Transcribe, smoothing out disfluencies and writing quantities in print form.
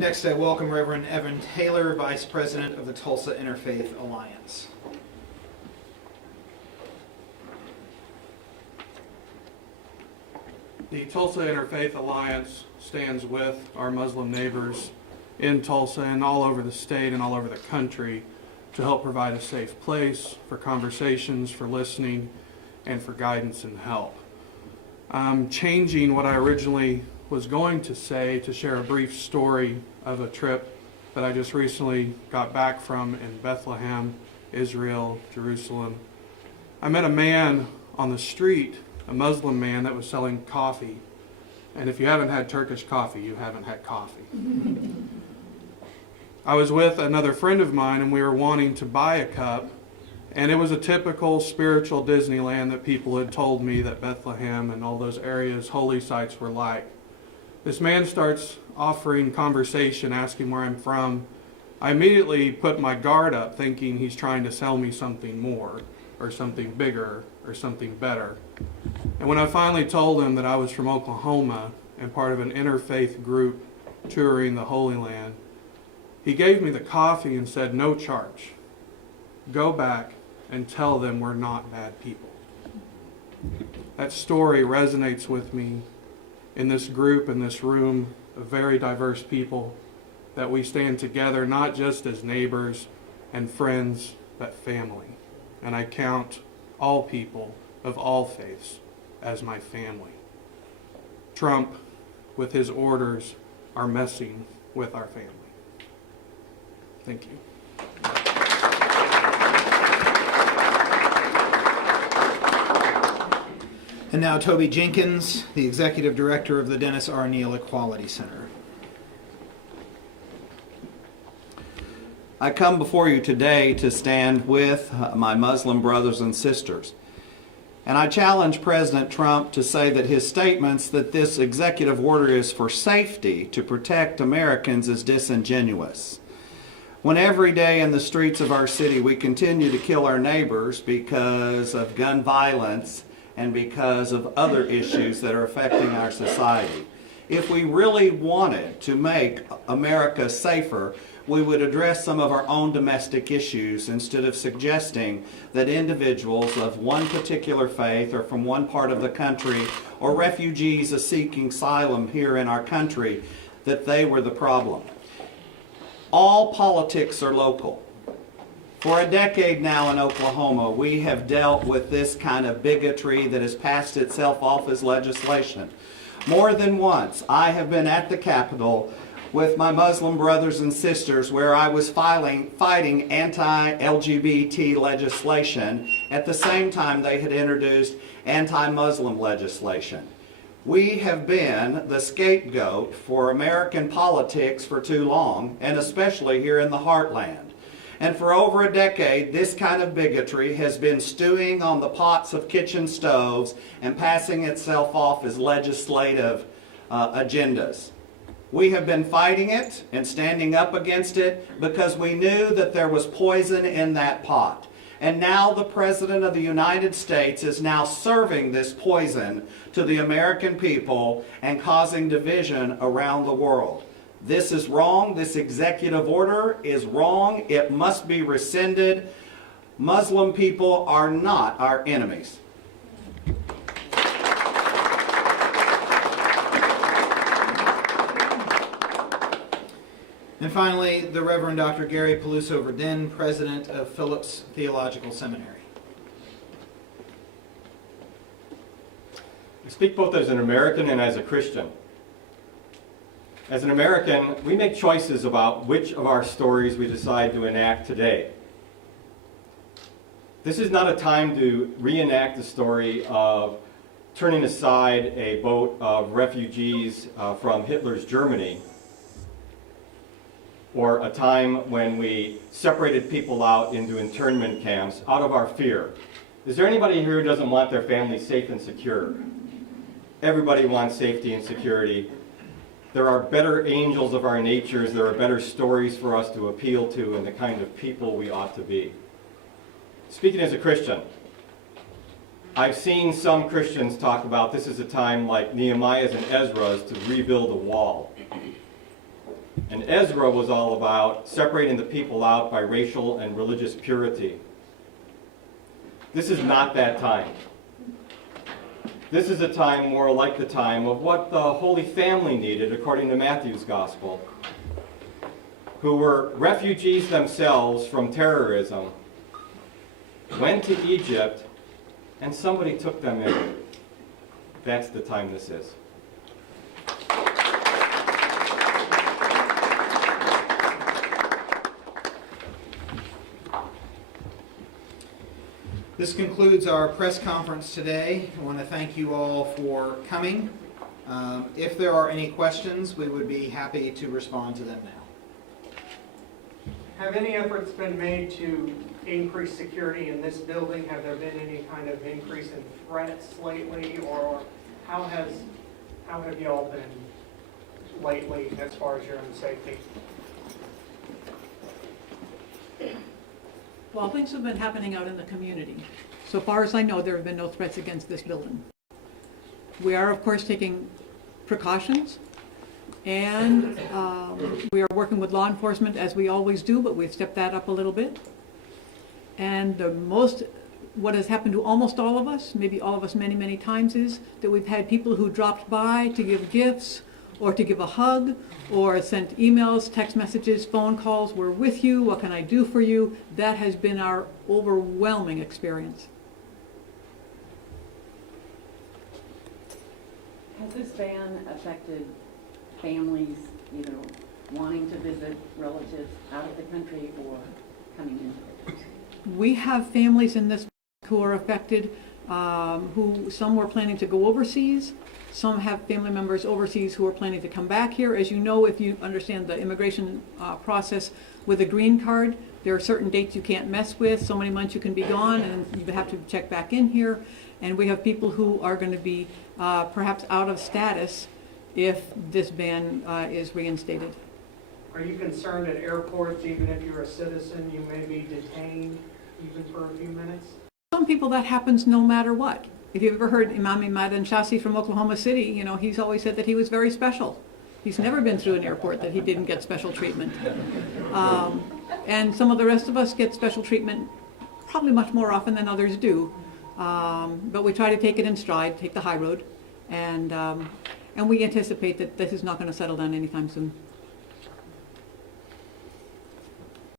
Next, I welcome Reverend Evan Taylor, Vice President of the Tulsa Interfaith Alliance. The Tulsa Interfaith Alliance stands with our Muslim neighbors in Tulsa and all over the state and all over the country to help provide a safe place for conversations, for listening, and for guidance and help. I'm changing what I originally was going to say to share a brief story of a trip that I just recently got back from in Bethlehem, Israel, Jerusalem. I met a man on the street, a Muslim man that was selling coffee. And if you haven't had Turkish coffee, you haven't had coffee. I was with another friend of mine and we were wanting to buy a cup, and it was a typical spiritual Disneyland that people had told me that Bethlehem and all those areas, holy sites, were like. This man starts offering conversation, asking where I'm from. I immediately put my guard up, thinking he's trying to sell me something more, or something bigger, or something better. And when I finally told him that I was from Oklahoma and part of an interfaith group touring the Holy Land, he gave me the coffee and said, "No charge. Go back and tell them we're not bad people." That story resonates with me in this group, in this room of very diverse people, that we stand together not just as neighbors and friends, but family. And I count all people of all faiths as my family. Trump, with his orders, are messing with our family. Thank you. And now Toby Jenkins, the Executive Director of the Dennis R. Neal Equality Center. I come before you today to stand with my Muslim brothers and sisters. And I challenge President Trump to say that his statements that this executive order is for safety to protect Americans is disingenuous. When every day in the streets of our city we continue to kill our neighbors because of gun violence and because of other issues that are affecting our society. If we really wanted to make America safer, we would address some of our own domestic issues instead of suggesting that individuals of one particular faith or from one part of the country or refugees seeking asylum here in our country, that they were the problem. All politics are local. For a decade now in Oklahoma, we have dealt with this kind of bigotry that has passed itself off as legislation. More than once, I have been at the Capitol with my Muslim brothers and sisters where I was fighting anti-LGBT legislation at the same time they had introduced anti-Muslim legislation. We have been the scapegoat for American politics for too long, and especially here in the heartland. And for over a decade, this kind of bigotry has been stewing on the pots of kitchen stoves and passing itself off as legislative agendas. We have been fighting it and standing up against it because we knew that there was poison in that pot. And now the President of the United States is now serving this poison to the American people and causing division around the world. This is wrong. This executive order is wrong. It must be rescinded. Muslim people are not our enemies. And finally, the Reverend Dr. Gary Peluso-Verdin, President of Phillips Theological Seminary. I speak both as an American and as a Christian. As an American, we make choices about which of our stories we decide to enact today. This is not a time to reenact the story of turning aside a boat of refugees from Hitler's Germany, or a time when we separated people out into internment camps out of our fear. Is there anybody here who doesn't want their family safe and secure? Everybody wants safety and security. There are better angels of our natures. There are better stories for us to appeal to and the kind of people we ought to be. Speaking as a Christian, I've seen some Christians talk about this is a time like Nehemiah's and Ezra's to rebuild a wall. And Ezra was all about separating the people out by racial and religious purity. This is not that time. This is a time more like the time of what the Holy Family needed, according to Matthew's Gospel, who were refugees themselves from terrorism, went to Egypt, and somebody took them in. That's the time this is. This concludes our press conference today. I want to thank you all for coming. If there are any questions, we would be happy to respond to them now. Have any efforts been made to increase security in this building? Have there been any kind of increase in threats lately, or how have you all been lately as far as your own safety? Well, things have been happening out in the community. So far as I know, there have been no threats against this building. We are, of course, taking precautions, and we are working with law enforcement as we always do, but we've stepped that up a little bit. And what has happened to almost all of us, maybe all of us many, many times, is that we've had people who dropped by to give gifts, or to give a hug, or sent emails, text messages, phone calls, we're with you, what can I do for you? That has been our overwhelming experience. Has this ban affected families either wanting to visit relatives out of the country or coming into the country? We have families in this who are affected, who some were planning to go overseas. Some have family members overseas who are planning to come back here. As you know, if you understand the immigration process with a green card, there are certain dates you can't mess with, so many months you can be gone, and you have to check back in here. And we have people who are going to be perhaps out of status if this ban is reinstated. Are you concerned at airports, even if you're a citizen, you may be detained even for a few minutes? Some people that happens no matter what. If you've ever heard Imam Madan Shasi from Oklahoma City, you know, he's always said that he was very special. He's never been through an airport that he didn't get special treatment. And some of the rest of us get special treatment probably much more often than others do. But we try to take it in stride, take the high road, and we anticipate that this is not going to settle down anytime soon.